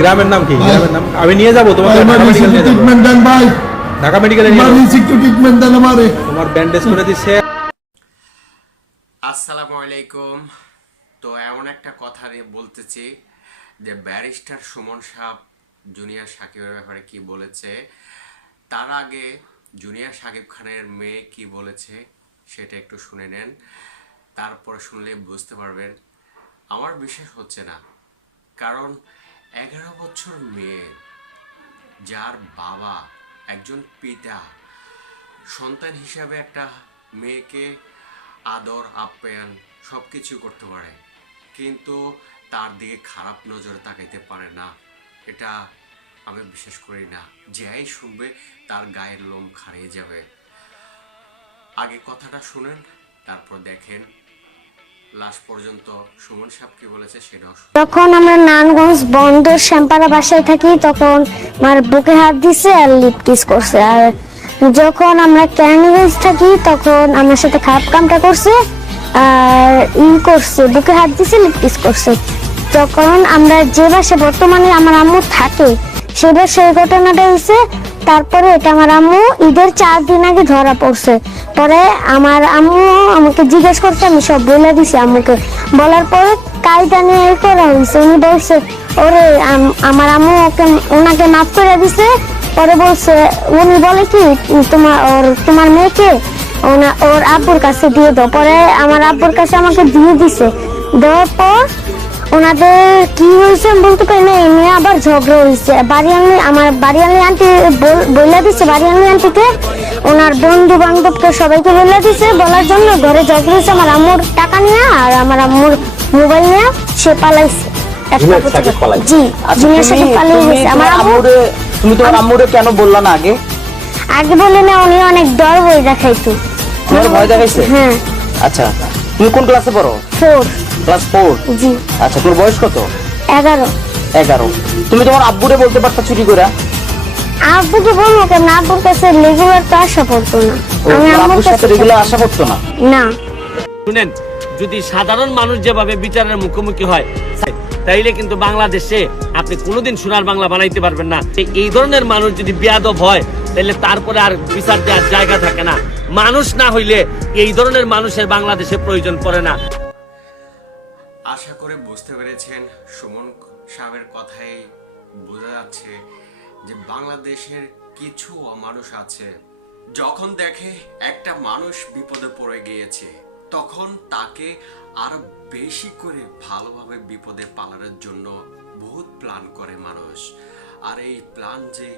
গ্রামের নাম কি? গ্রামের নাম আমি নিয়ে যাবো তোমাকে ঢাকা মেডিকেলে নিয়ে যাবো। তোমার ব্যান্ডেজ করে দিচ্ছে। আসসালামু আলাইকুম। তো এমন একটা কথা বলতেছি যে ব্যারিস্টার সুমন সাহেব জুনিয়র সাকিবের ব্যাপারে কি বলেছে, তার আগে জুনিয়র সাকিব খানের মেয়ে কি বলেছে সেটা একটু শুনে নেন, তারপর শুনলে বুঝতে পারবেন। আমার বিশ্বাস হচ্ছে না, কারণ 11 বছর মেয়ে, যার বাবা একজন পিতা, সন্তান হিসাবে একটা মেয়েকে আদর আপ্যায়ন সব কিছু করতে পারে, কিন্তু তার দিকে খারাপ নজরে তাকাইতে পারে না। এটা আমি বিশ্বাস করি না। যাই শুনবে তার গায়ের লোম খাড়িয়ে যাবে। আগে কথাটা শুনেন, তারপর দেখেন লাস্ট পর্যন্ত সুমন সাহেব কি বলেছে সেটাও। যখন আমরা নারায়ণগঞ্জ বন্দর শ্যামপাড়া বাসায় থাকি তখন আমার বুকে হাত দিছে আর লিপ কিস করছে। আর যখন আমরা ক্যানিগঞ্জ থাকি তখন আমার সাথে খারাপ কামটা করছে আর করছে, বুকে হাত দিছে, লিপ কিস করছে। যখন আমরা যে বাসায় বর্তমানে আমার আম্মু থাকে সে বাসায় এই ঘটনাটা হয়েছে। তারপরে এটা আমার আম্মু ঈদের 4 দিন আগে ধরা পড়ছে। পরে আমার আম্মু আমাকে জিজ্ঞেস করছে, আমি সব বলে দিছি আম্মুকে। বলার পরে কায়দা নিয়ে করা হয়েছে। উনি বলছে ওরে আমার আম্মু ওনাকে মাফ করে দিছে। পরে বলছে, উনি বলে কি তোমার মেয়েকে ওর আব্বুর কাছে দিয়ে দাও। পরে আমার আব্বুর কাছে আমাকে দিয়ে দিছে। দেওয়ার পর ওনাদের কি হয়েছে বলতে পারি না, এমনি আবার ঝগড়া হয়েছে। আমার বাড়িয়ালি আন্টি বলে দিচ্ছে, বাড়িয়ালি আন্টিকে ওনার বন্ধু বান্ধবকে সবাইকে বলে দিচ্ছে। বলার জন্য ঘরে ঝগড়া হয়েছে আমার আম্মুর টাকা নিয়ে আর আমার আম্মুর মোবাইল নিয়ে সে পালাইছে। জি, জুনিয়র সাকিব পালিয়ে গেছে। আমার তুমি তোমার আম্মুরে কেন বললা না আগে? আগে বলে না, উনি অনেক ডর ভয় দেখাইতো। ভয় দেখাইছে? হ্যাঁ। আচ্ছা, তুমি কোন ক্লাসে পড়ো? 4 ক্লাস 4? জি। আচ্ছা, তোর বয়স কত? 11। তুমি তোমার আব্বুরে বলতে পারতা চুরি করে? আব্বুকে বলবো কেন? আব্বুর কাছে রেগুলার তো আসা পড়তো না। আমি আব্বুর সাথে রেগুলার আসা পড়তো না? না। শুনেন, যদি সাধারণ মানুষ যেভাবে বিচারের মুখোমুখি হয় তাইলে কিন্তু বাংলাদেশে আপনি কোনোদিন সোনার বাংলা বানাইতে পারবেন না। এই ধরনের মানুষ যদি বেয়াদব হয় তাহলে তারপরে আর বিচার দেওয়ার জায়গা থাকে না। মানুষ না হইলে এই ধরনের মানুষের বাংলাদেশে প্রয়োজন পড়ে না। আশা করে বুঝতে পেরেছেন, সুমন সাহেবের কথাই বোঝা যাচ্ছে যে বাংলাদেশের কিছু মানুষ আছে, যখন দেখে একটা মানুষ বিপদে পড়ে গিয়েছে তখন তাকে আরো বেশি করে ভালোভাবে বিপদে পালানোর জন্য বহুত প্ল্যান করে মানুষ। আর এই প্ল্যান যে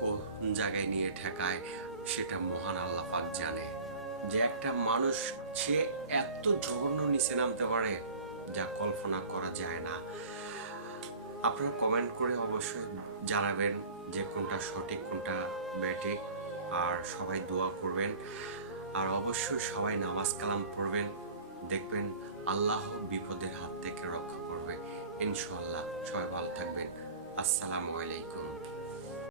কোন জায়গায় নিয়ে ঠেকায় সেটা মহান আল্লাহ পাক জানে। যে একটা মানুষ সে এত জঘন্য নিচে নামতে পারে যা কল্পনা করা যায় না। আপনারা কমেন্ট করে অবশ্যই জানাবেন যে কোনটা সঠিক কোনটা ব্যাঠিক, আর সবাই দোয়া করবেন, আর অবশ্যই সবাই নামাজ কালাম পড়বেন। দেখবেন আল্লাহ বিপদের হাত থেকে রক্ষা করবে ইনশাআল্লাহ। সবাই ভালো থাকবেন। আসসালামু আলাইকুম।